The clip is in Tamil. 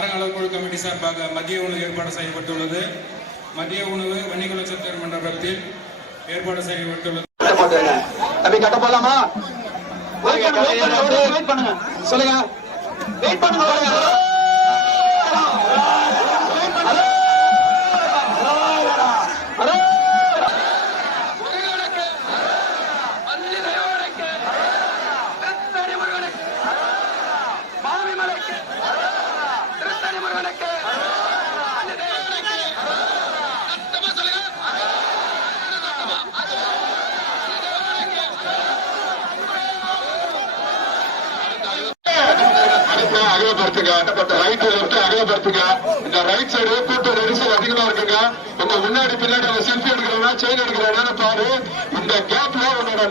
அறங்காவலர் குழு கமிட்டி சார்பாக மதிய உணவு ஏற்பாடு செய்யப்பட்டுள்ளது. மதிய உணவு வன்னிகுளச்சத்திர மண்டபத்தில் ஏற்பாடு செய்யப்பட்டுள்ளது. கட்ட போலாமா? சொல்லுங்க. வெயிட் பண்ணுங்க. அகலப்படுத்துங்க. இந்த ரைட் சைடு கூட்ட நெரிசல் அதிகமா இருக்குங்க. உங்க முன்னாடி பின்னாடி செல்ஃபி எடுக்கிறவனா செயின் எடுக்கிறவனா பாரு. இந்த கேப்ல உன்னோட